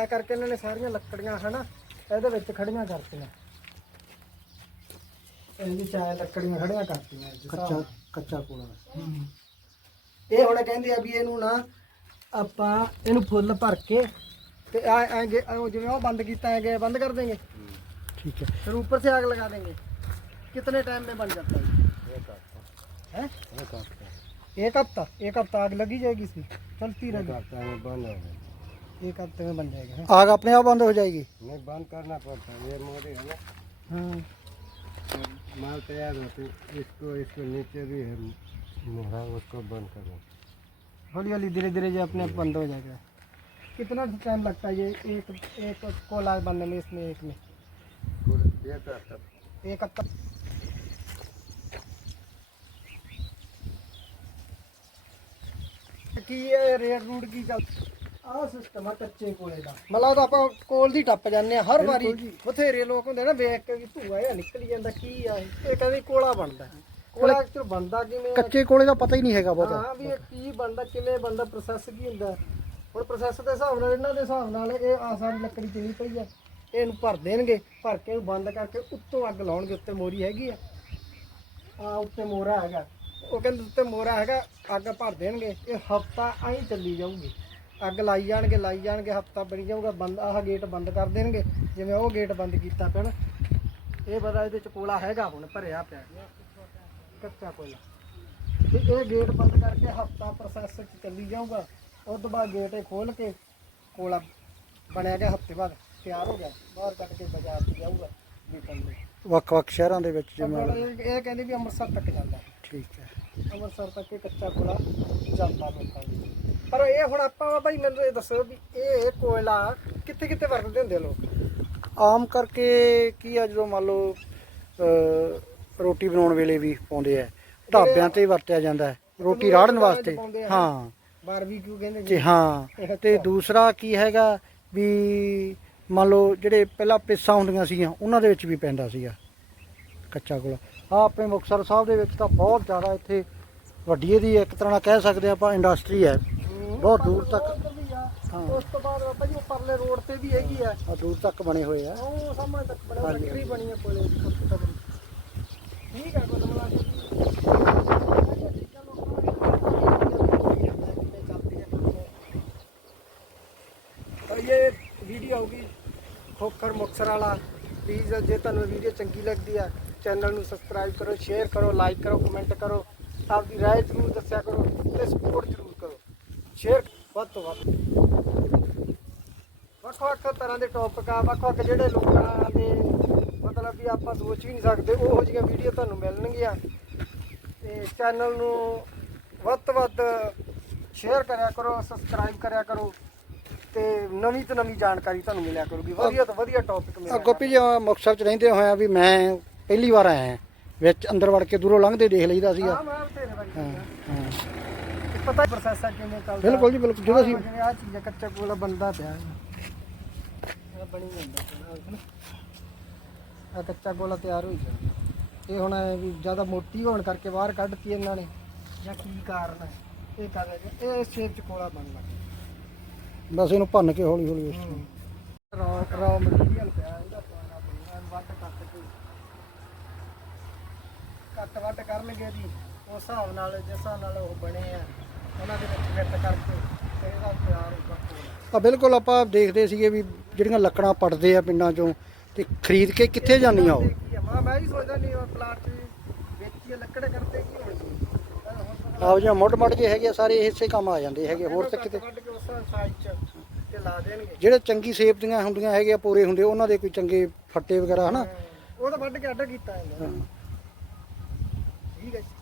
ਐ ਕਰਕੇ ਇਹਨਾਂ ਨੇ ਸਾਰੀਆਂ ਲੱਕੜੀਆਂ ਹਨਾ ਇਹਦੇ ਵਿੱਚ ਖੜੀਆਂ ਕਰਤੀਆਂ ਇਹਦੀ ਚਾਹ ਲੱਕੜੀਆਂ ਖੜੀਆਂ ਕਰਤੀਆਂ ਇਸ ਹਿਸਾਬ ਕੱਚਾ ਨਾਲ। ਕੱਚਾ ਕੋਲਾ ਹਮ। ਇਹ ਹੁਣ ਕਹਿੰਦੇ ਆ ਵੀ ਇਹਨੂੰ ਨਾ ਆਪਾਂ ਇਹਨੂੰ ਫੁੱਲ ਭਰ ਕੇ ਤੇ ਆ ਐਂ ਗੇ- ਐਂ ਜਿਵੇਂ ਉਹ ਬੰਦ ਕੀਤਾ ਹੈਗੇ ਬੰਦ ਕਰ देंगे ਠੀਕ ਹੈ फिर ऊपर से आग लगा देंगे कितने टाइम में बन जाता है हैं? एक हफ्ता एक हफ्ता आग लगी जाएगी इसमें चलती रहेगी बंद हो एक हफ़्ते में बन जाएगी हाँ। आग अपने आप बंद हो जाएगी? नहीं बंद करना पड़ता है ये मोड़ी है ना। हाँ। माल तैयार होते तो इसको इसको नीचे भी है मोहरा उसको बंद करो। हौली हौली धीरे धीरे ये अपने आप बंद हो जाएगा। कितना टाइम लगता है ये एक एक कोल आग बनने में इसमें एक में। तो एक हफ़्ता। कि ये रेड रूट की गलती ਆਹ ਸਿਸਟਮ ਆ ਕੱਚੇ ਕੋਲੇ ਦਾ। ਮਤਲਬ ਤਾਂ ਆਪਾਂ ਕੋਲ ਦੀ ਟੱਪ ਜਾਂਦੇ ਆ ਹਰ ਵਾਰੀ ਬਥੇਰੇ ਲੋਕ ਹੁੰਦੇ ਨਾ ਵੇਖ ਕੇ ਵੀ ਧੂਆ ਇਹ ਨਿਕਲੀ ਜਾਂਦਾ ਕੀ ਆ ਇਹ? ਇਹ ਕਹਿੰਦੇ ਕੋਲਾ ਬਣਦਾ ਕੋਲਾ ਐਕਚੁਅਲ ਬਣਦਾ ਕਿਵੇਂ ਆ? ਕੱਚੇ ਕੋਲੇ ਦਾ ਪਤਾ ਹੀ ਨਹੀਂ ਹੈਗਾ ਬਹੁਤਾ। ਹਾਂ ਵੀ ਇਹ ਕੀ ਬਣਦਾ ਕਿਵੇਂ ਬਣਦਾ ਪ੍ਰੋਸੈਸ ਕੀ ਹੁੰਦਾ ਹੁਣ ਪ੍ਰੋਸੈਸ ਦੇ ਹਿਸਾਬ ਨਾਲ ਇਹਨਾਂ ਦੇ ਹਿਸਾਬ ਨਾਲ ਇਹ ਆ ਸਾਰੀ ਲੱਕੜੀ ਚਲੀ ਪਈ ਆ ਇਹਨੂੰ ਭਰ ਦੇਣਗੇ ਭਰ ਕੇ ਇਹਨੂੰ ਬੰਦ ਕਰਕੇ ਉੱਤੋਂ ਅੱਗ ਲਾਉਣਗੇ ਉੱਤੇ ਮੋਰੀ ਹੈਗੀ ਆ। ਆ ਉੱਤੇ ਮੋਰਾ ਹੈਗਾ। ਉਹ ਕਹਿੰਦੇ ਉੱਤੇ ਮੋਰਾ ਹੈਗਾ ਅੱਗ ਭਰ ਦੇਣਗੇ ਇਹ ਹਫਤਾ ਐਂ ਚੱਲੀ ਜਾਊਗੀ। ਅੱਗ ਲਾਈ ਜਾਣਗੇ ਲਾਈ ਜਾਣਗੇ, ਹਫਤਾ ਬਣੀ ਜਾਊਗਾ, ਬੰਦ, ਆਹ ਗੇਟ ਬੰਦ ਕਰ ਦੇਣਗੇ, ਜਿਵੇਂ ਉਹ ਗੇਟ ਬੰਦ ਕੀਤਾ ਪਿਆ ਨਾ। ਇਹ ਪਤਾ ਇਹਦੇ ਚ ਕੋਲਾ ਹੈਗਾ ਹੁਣ, ਭਰਿਆ ਪਿਆ। ਕੱਚਾ ਕੋਲਾ। ਤੇ ਇਹ ਗੇਟ ਬੰਦ ਕਰਕੇ ਹਫਤਾ ਪ੍ਰੋਸੈਸ ਚ ਚੱਲੀ ਜਾਊਗਾ। ਉਸ ਤੋਂ ਬਾਅਦ ਗੇਟ ਇਹ ਖੋਲ ਕੇ ਕੋਲਾ ਬਣਿਆ ਗਿਆ ਹਫ਼ਤੇ ਬਾਅਦ, ਤਿਆਰ ਹੋ ਗਿਆ। ਬਾਹਰ ਕੱਢ ਕੇ ਬਾਜ਼ਾਰ 'ਚ ਜਾਊਗਾ ਵਿਕਣ ਲਈ ਵੱਖ-ਵੱਖ ਸ਼ਹਿਰਾਂ ਦੇ ਵਿੱਚ ਜਿਵੇਂ ਇਹ ਇਹ ਕਹਿੰਦੇ ਵੀ ਅੰਮ੍ਰਿਤਸਰ ਤੱਕ ਜਾਂਦਾ। ਠੀਕ ਹੈ। ਅੰਮ੍ਰਿਤਸਰ ਤੱਕ ਇਹ ਕੱਚਾ ਕੋਲਾ ਜਾਂਦਾ ਲੋਕਾਂ ਪਰ ਇਹ ਹੁਣ ਆਪਾਂ ਭਾਈ ਮੈਨੂੰ ਇਹ ਦੱਸੋ ਵੀ ਇਹ ਕੋਇਲਾ ਕਿੱਥੇ ਕਿੱਥੇ ਵਰਤਦੇ ਹੁੰਦੇ ਆ ਲੋਕ? ਆਮ ਕਰਕੇ ਕੀ ਆ ਜਦੋਂ ਮੰਨ ਲਓ ਰੋਟੀ ਬਣਾਉਣ ਵੇਲੇ ਵੀ ਪਾਉਂਦੇ ਆ। ਢਾਬਿਆਂ ਤੇ ਵਰਤਿਆ ਜਾਂਦਾ ਹੈ। ਰੋਟੀ ਰਾੜਨ ਵਾਸਤੇ। ਹਾਂ। ਬਾਰਬੀਕਿਊ ਕਹਿੰਦੇ ਤੇ ਹਾਂ। ਤੇ ਦੂਸਰਾ ਕੀ ਹੈਗਾ ਵੀ ਮੰਨ ਲਓ ਜਿਹੜੇ ਪਹਿਲਾਂ ਪਿੱਸਾਂ ਹੁੰਦੀਆਂ ਸੀਗੀਆਂ ਉਹਨਾਂ ਦੇ ਵਿੱਚ ਵੀ ਪੈਂਦਾ ਸੀਗਾ ਕੱਚਾ ਕੋਲਾ ਆ ਆਪਣੇ ਮੁਕਤਸਰ ਸਾਹਿਬ ਦੇ ਵਿੱਚ ਤਾਂ ਬਹੁਤ ਜ਼ਿਆਦਾ ਇੱਥੇ ਵੱਡੀ ਇਹਦੀ ਇੱਕ ਤਰ੍ਹਾਂ ਨਾਲ ਕਹਿ ਸਕਦੇ ਆਪਾਂ ਇੰਡਸਟਰੀ ਹੈ ਬਹੁਤ ਦੂਰ ਤੱਕ ਉੱਧਰ ਵੀ ਆ। ਹਾਂ। ਉਸ ਤੋਂ ਬਾਅਦ ਬਾਬਾ ਜੀ ਉਹ ਪਰਲੇ ਰੋਡ ਤੇ ਵੀ ਹੈਗੀ ਆ ਆ ਦੂਰ ਤੱਕ ਬਣੇ ਹੋਏ ਆ ਉਹ ਸਾਹਮਣੇ ਤੱਕ ਬੜਾ ਹਾਂਜੀ, ਫੈਕਟਰੀ ਬਣੀ ਹੈ ਕੋਲੇ ਉੱਥੇ ਤੱਕ ਠੀਕ ਹੈ ਕੋਲ ਮਲਾ और ये वीडियो होगी ਖੋਖਰ ਮੁਕਸਰ ਵਾਲਾ। ਪਲੀਜ਼ ਜੇ ਤੁਹਾਨੂੰ ਵੀਡੀਓ ਚੰਗੀ ਲੱਗਦੀ ਆ ਚੈਨਲ ਨੂੰ ਸਬਸਕ੍ਰਾਈਬ ਕਰੋ ਸ਼ੇਅਰ ਕਰੋ ਲਾਈਕ ਕਰੋ ਕਮੈਂਟ ਕਰੋ। ਆਪਦੀ ਰਾਏ ਜ਼ਰੂਰ ਦੱਸਿਆ ਕਰੋ ਤੇ ਸਪੋਰਟ ਜ਼ਰੂਰ ਕਰੋ। ਸ਼ੇਅਰ ਵੱਧ ਤੋਂ ਵੱਧ। ਵੱਖ-ਵੱਖ ਤਰ੍ਹਾਂ ਦੇ ਟੌਪਿਕ ਆ ਵੱਖ-ਵੱਖ ਜਿਹੜੇ ਲੋਕਾਂ ਦੇ ਮਤਲਬ ਵੀ ਆਪਾਂ ਸੋਚ ਵੀ ਨਹੀਂ ਸਕਦੇ, ਉਹੋ ਜਿਹੀਆਂ ਵੀਡੀਓ ਤੁਹਾਨੂੰ ਮਿਲਣਗੀਆਂ। ਤੇ ਚੈਨਲ ਨੂੰ ਵੱਧ ਤੋਂ ਵੱਧ ਸ਼ੇਅਰ ਕਰਿਆ ਕਰੋ ਸਬਸਕ੍ਰਾਈਬ ਕਰਿਆ ਕਰੋ। ਤੇ ਨਵੀਂ ਤੋਂ ਨਵੀਂ ਜਾਣਕਾਰੀ ਤੁਹਾਨੂੰ ਮਿਲਿਆ ਕਰੂਗੀ। ਵਧੀਆ ਤੋਂ ਵਧੀਆ ਟੌਪਿਕ ਮਿਲਿਆ ਗੋਪੀ ਜੀ ਮੁਕਤਸਰ ਚ ਰਹਿੰਦੇ ਹੋਇਆ ਵੀ ਮੈਂ ਪਹਿਲੀ ਵਾਰ ਆਇਆ ਵਿੱਚ ਅੰਦਰ ਵੜ ਕੇ ਦੂਰੋਂ ਲੰਘਦੇ ਦੇਖ ਲਈਦਾ ਸੀਗਾ। ਹਾਂ ਮੈਂ ਪਤਾ ਪ੍ਰੋਸੈਸ ਆ ਕਿਵੇਂ ਚੱਲਦਾ। ਬਿਲਕੁਲ ਜੀ ਬਿਲਕੁਲ। ਜਦੋਂ ਅਸੀਂ ਜਿਵੇਂ ਆ ਚੀਜ਼ ਕੱਚਾ ਕੋਲਾ ਬੰਦਾ ਪਿਆ। ਇਹ ਬਣੀ ਜਾਂਦਾ ਆ ਕੱਚਾ ਕੋਲਾ ਤਿਆਰ ਹੋਈ ਜਾਂਦਾ। ਇਹ ਹੁਣ ਵੀ ਜ਼ਿਆਦਾ ਮੋਟੀ ਹੋਣ ਕਰਕੇ ਬਾਹਰ ਕੱਢਤੀ ਇਹਨਾਂ ਨੇ। ਜਾਂ ਕੀ ਕਾਰਨ ਹੈ ਇਹ ਕਰਦੇ ਇਹ ਸ਼ੇਪ ਚ ਕੋਲਾ ਬਣ ਲੱਗਾ ਬਸ ਇਹਨੂੰ ਭੰਨ ਕੇ ਹੌਲੀ ਹੌਲੀ ਉਸ ਤੋਂ ਰੌ ਰੌ ਮਟੀਰੀਅਲ ਪਿਆ ਇਹਦਾ ਪਾਣਾ ਪੈਣਾ ਵੱਟ ਕੱਟ ਕੇ ਕੱਟ ਵੱਟ ਕਰਨਗੇ ਜੀ ਉਸ ਹਿਸਾਬ ਨਾਲ ਜਿਸ ਹਿਸਾਬ ਨਾਲ ਉਹ ਬਣੇ ਆ ਉਹਨਾਂ ਦੇ ਵਿੱਚ ਫਿੱਟ ਕਰਕੇ ਤੇ ਇਹਦਾ ਤਿਆਰ ਹੋਊਗਾ। ਕੋਲਾ ਆ ਬਿਲਕੁਲ ਆਪਾਂ ਦੇਖਦੇ ਸੀਗੇ ਵੀ ਜਿਹੜੀਆਂ ਲੱਕੜਾਂ ਪੜਦੇ ਆ ਪਿੰਡਾਂ ਚੋਂ ਤੇ ਖਰੀਦ ਕੇ ਕਿੱਥੇ ਜਾਂਦੀਆਂ ਉਹ? ਮੈਂ ਹੀ ਸੋਚਦਾ ਨਹੀਂ ਉਹ ਪਲਾਟ ਚ ਵੇਚੀ ਲੱਕੜ ਕਰਦੇ ਕੀ ਹੋਣੀ ਆਪ ਜਿਹਾ ਮੁੱਢ ਮੱਡ ਜੇ ਹੈਗੇ ਸਾਰੇ ਇਸੇ ਕੰਮ ਆ ਜਾਂਦੇ ਹੈਗੇ ਹੋਰ ਤਾਂ ਕਿਤੇ ਸਾਈਜ਼ ਚ ਤੇ ਲਾ ਦੇਣਗੇ। ਜਿਹੜੇ ਚੰਗੀ ਸੇਪ ਦੀਆਂ ਹੁੰਦੀਆਂ ਹੈਗੇ ਆ ਪੂਰੇ ਹੁੰਦੇ ਉਹਨਾਂ ਦੇ ਕੋਈ ਚੰਗੇ ਫੱਟੇ ਵਗੈਰਾ ਹਨਾ? ਉਹ ਤਾਂ ਵੱਢ ਕੇ ਅੱਡ ਕੀਤਾ ਜਾਂਦਾ। ਠੀਕ ਹੈ ਜੀ।